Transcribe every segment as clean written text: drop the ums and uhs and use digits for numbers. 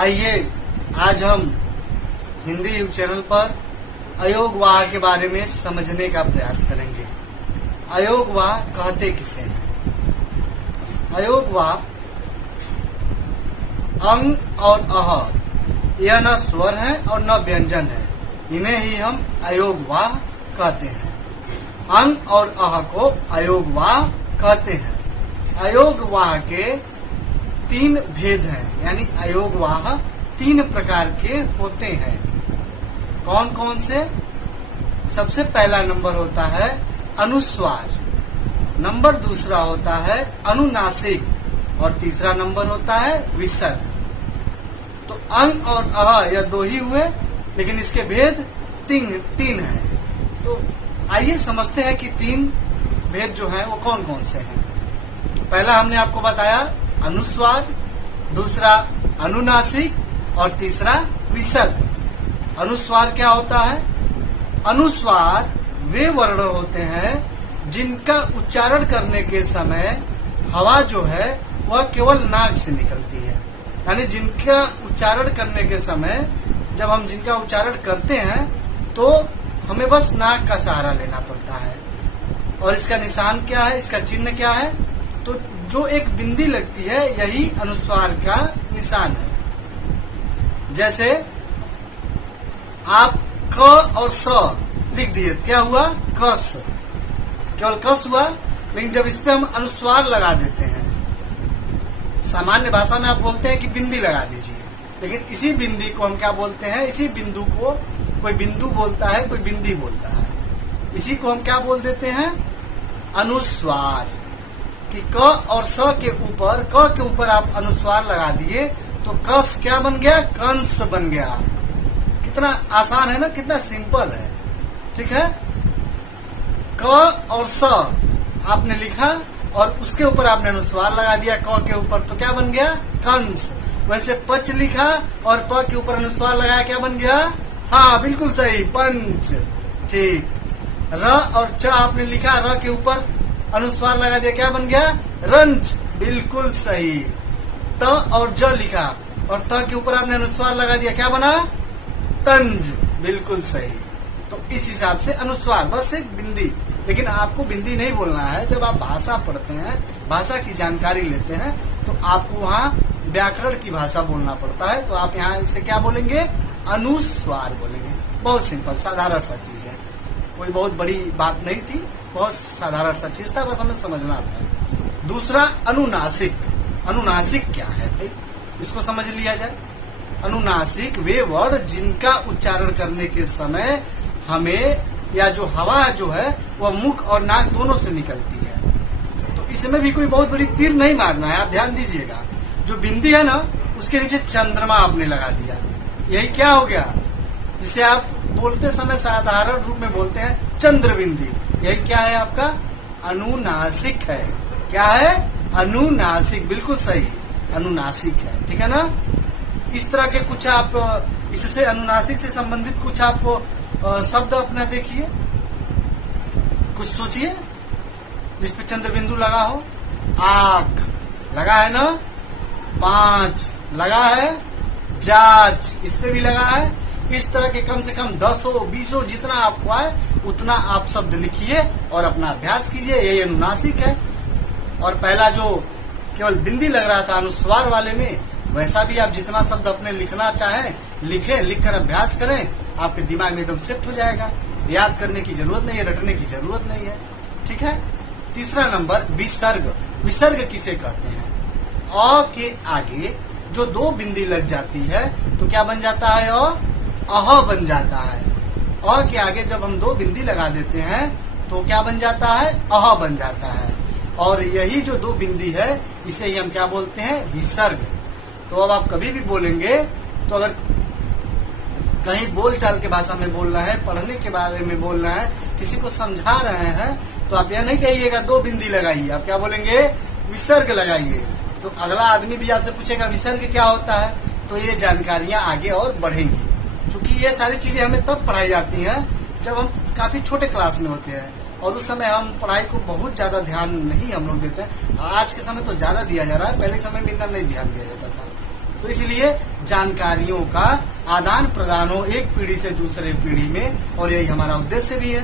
आइए आज हम हिंदी युग चैनल पर अयोगवाह के बारे में समझने का प्रयास करेंगे। अयोगवाह कहते किसे हैं? अयोगवाह अंग और अह यह न स्वर है और न व्यंजन है, इन्हें ही हम अयोगवाह कहते हैं। अंग और अह को अयोगवाह कहते हैं। अयोगवाह के तीन भेद हैं, यानी अयोगवाह तीन प्रकार के होते हैं। कौन कौन से? सबसे पहला नंबर होता है अनुस्वार, नंबर दूसरा होता है अनुनासिक और तीसरा नंबर होता है विसर्ग। तो अंग और अह यह दो ही हुए, लेकिन इसके भेद तीन हैं। तो आइए समझते हैं कि तीन भेद जो हैं वो कौन कौन से हैं। पहला हमने आपको बताया अनुस्वार, दूसरा अनुनासिक और तीसरा विसर्ग। अनुस्वार क्या होता है? अनुस्वार वे वर्ण होते हैं जिनका उच्चारण करने के समय हवा जो है वह केवल नाक से निकलती है, यानी जिनका उच्चारण करने के समय जब हम जिनका उच्चारण करते हैं तो हमें बस नाक का सहारा लेना पड़ता है। और इसका निशान क्या है, इसका चिन्ह क्या है? तो जो एक बिंदी लगती है यही अनुस्वार का निशान है। जैसे आप क और स लिख दिए, क्या हुआ? कस, केवल कस हुआ। लेकिन जब इस पे हम अनुस्वार लगा देते हैं, सामान्य भाषा में आप बोलते हैं कि बिंदी लगा दीजिए, लेकिन इसी बिंदी को हम क्या बोलते हैं? इसी बिंदु को कोई बिंदु बोलता है, कोई बिंदी बोलता है। इसी को हम क्या बोल देते हैं? अनुस्वार। कि क और स के ऊपर, क के ऊपर आप अनुस्वार लगा दिए तो कस क्या बन गया? कंस बन गया। कितना आसान है ना, कितना सिंपल है। ठीक है, क और स आपने लिखा और उसके ऊपर आपने अनुस्वार लगा दिया क के ऊपर, तो क्या बन गया? कंस। वैसे पच लिखा और प के ऊपर अनुस्वार लगाया, क्या बन गया? हाँ बिल्कुल सही, पंच। ठीक। र और च आपने लिखा, र के ऊपर अनुस्वार लगा दिया, क्या बन गया? रंच। बिल्कुल सही। त और ज लिखा और त के ऊपर आपने अनुस्वार लगा दिया, क्या बना? तंज। बिल्कुल सही। तो इस हिसाब से अनुस्वार बस एक बिंदी, लेकिन आपको बिंदी नहीं बोलना है। जब आप भाषा पढ़ते हैं, भाषा की जानकारी लेते हैं, तो आपको वहाँ व्याकरण की भाषा बोलना पड़ता है। तो आप यहाँ इससे क्या बोलेंगे? अनुस्वार बोलेंगे। बहुत सिंपल, साधारण सा चीज है, कोई बहुत बड़ी बात नहीं थी, बहुत साधारण सा चीज था, बस हमें समझना था। दूसरा अनुनासिक। अनुनासिक क्या है भाई, इसको समझ लिया जाए। अनुनासिक वे वर्ड जिनका उच्चारण करने के समय हमें या जो हवा जो है वह मुख और नाक दोनों से निकलती है। तो इसमें भी कोई बहुत बड़ी तीर नहीं मारना है, आप ध्यान दीजिएगा। जो बिंदी है ना, उसके नीचे चंद्रमा आपने लगा दिया, यही क्या हो गया? जिसे आप बोलते समय साधारण रूप में बोलते हैं चंद्र बिंदी, यही क्या है? आपका अनुनासिक है। क्या है? अनुनासिक। बिल्कुल सही, अनुनासिक है। ठीक है ना। इस तरह के कुछ आप इससे अनुनासिक से संबंधित कुछ आप शब्द अपना देखिए, कुछ सोचिए जिस पे चंद्र बिंदु लगा हो। आंख लगा है ना, पांच लगा है, जांच इस पे भी लगा है। इस तरह के कम से कम 10-20 जितना आपको आए उतना आप शब्द लिखिए और अपना अभ्यास कीजिए। यही अनुनासिक है। और पहला जो केवल बिंदी लग रहा था अनुस्वार वाले में, वैसा भी आप जितना शब्द अपने लिखना चाहें लिखें, लिखकर अभ्यास करें, आपके दिमाग में एकदम शिफ्ट हो जाएगा। याद करने की जरूरत नहीं है, रटने की जरूरत नहीं है। ठीक है। तीसरा नंबर विसर्ग। विसर्ग किसे कहते हैं? अ के आगे जो दो बिंदी लग जाती है तो क्या बन जाता है? अह बन जाता है। अ के आगे जब हम दो बिंदी लगा देते हैं तो क्या बन जाता है? अह बन जाता है। और यही जो दो बिंदी है इसे ही हम क्या बोलते हैं? विसर्ग। तो अब आप कभी भी बोलेंगे तो अगर कहीं बोलचाल के भाषा में बोलना है, पढ़ने के बारे में बोलना है, किसी को समझा रहे हैं, तो आप यह नहीं कहिएगा दो बिंदी लगाइए, आप क्या बोलेंगे? विसर्ग लगाइए। तो अगला आदमी भी आपसे पूछेगा विसर्ग क्या होता है, तो ये जानकारियां आगे और बढ़ेंगी। क्योंकि ये सारी चीजें हमें तब पढ़ाई जाती हैं जब हम काफी छोटे क्लास में होते हैं, और उस समय हम पढ़ाई को बहुत ज्यादा ध्यान नहीं हम लोग देते हैं। आज के समय तो ज्यादा दिया जा रहा है, पहले के समय में इतना नहीं ध्यान दिया जाता था। तो इसलिए जानकारियों का आदान प्रदान हो एक पीढ़ी से दूसरे पीढ़ी में, और यही हमारा उद्देश्य भी है।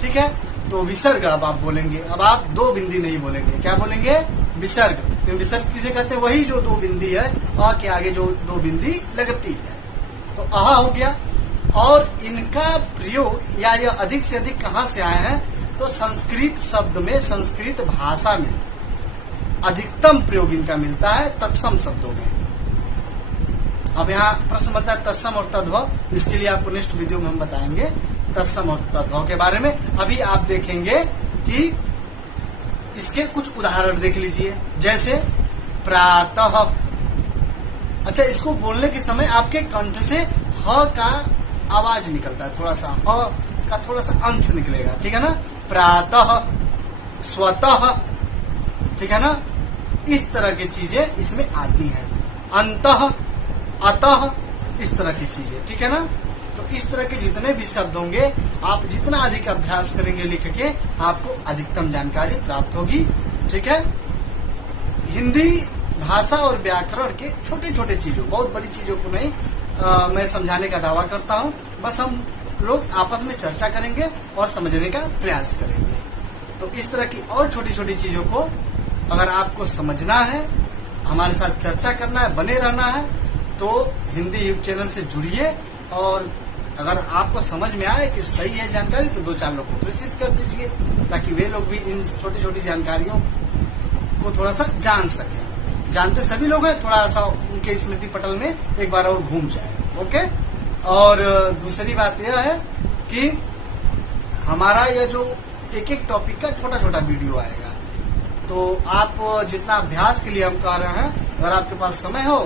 ठीक है, तो विसर्ग अब आप बोलेंगे। अब आप दो बिंदी नहीं बोलेंगे, क्या बोलेंगे? विसर्ग। तो विसर्ग किसे कहते हैं? वही जो दो बिंदी है, अ के आगे जो दो बिंदी लगती है, तो अहा हो गया। और इनका प्रयोग या यह अधिक से अधिक कहां से आए हैं? तो संस्कृत शब्द में, संस्कृत भाषा में अधिकतम प्रयोग इनका मिलता है तत्सम शब्दों में। अब यहाँ प्रश्न बनता है तत्सम और तद्भव, इसके लिए आपको नेक्स्ट वीडियो में हम बताएंगे तत्सम और तद्भव के बारे में। अभी आप देखेंगे कि इसके कुछ उदाहरण देख लीजिए, जैसे प्रातः। अच्छा, इसको बोलने के समय आपके कंठ से ह का आवाज निकलता है, थोड़ा सा ह का थोड़ा सा अंश निकलेगा, ठीक है ना? प्रातः, स्वतः, ठीक है ना? इस तरह की चीजें इसमें आती हैं। अंतः, अतः, इस तरह की चीजें, ठीक है ना? तो इस तरह के जितने भी शब्द होंगे, आप जितना अधिक अभ्यास करेंगे लिख के, आपको अधिकतम जानकारी प्राप्त होगी। ठीक है, हिंदी भाषा और व्याकरण के छोटे छोटे चीजों, बहुत बड़ी चीजों को नहीं मैं समझाने का दावा करता हूँ। बस हम लोग आपस में चर्चा करेंगे और समझने का प्रयास करेंगे। तो इस तरह की और छोटी छोटी चीजों को अगर आपको समझना है, हमारे साथ चर्चा करना है, बने रहना है, तो हिंदी युग चैनल से जुड़िए। और अगर आपको समझ में आए कि सही है जानकारी, तो 2-4 लोग को प्रेषित कर दीजिए, ताकि वे लोग भी इन छोटी छोटी जानकारियों को थोड़ा सा जान सके। जानते सभी लोग हैं, थोड़ा सा उनके स्मृति पटल में एक बार और घूम जाए। ओके। और दूसरी बात यह है कि हमारा यह जो एक एक टॉपिक का छोटा छोटा वीडियो आएगा, तो आप जितना अभ्यास के लिए हम कह रहे हैं, अगर आपके पास समय हो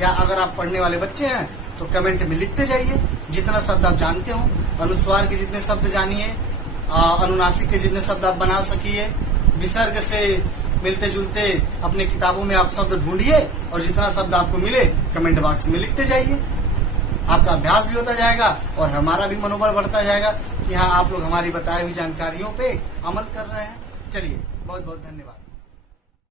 या अगर आप पढ़ने वाले बच्चे हैं, तो कमेंट में लिखते जाइए जितना शब्द आप जानते हो। अनुस्वार के जितने शब्द जानिए, अनुनासिक के जितने शब्द आप बना सकिए, विसर्ग से मिलते जुलते अपने किताबों में आप शब्द ढूंढिए, और जितना शब्द आपको मिले कमेंट बॉक्स में लिखते जाइए। आपका अभ्यास भी होता जाएगा और हमारा भी मनोबल बढ़ता जाएगा कि हाँ, आप लोग हमारी बताई हुई जानकारियों पे अमल कर रहे हैं। चलिए, बहुत बहुत धन्यवाद।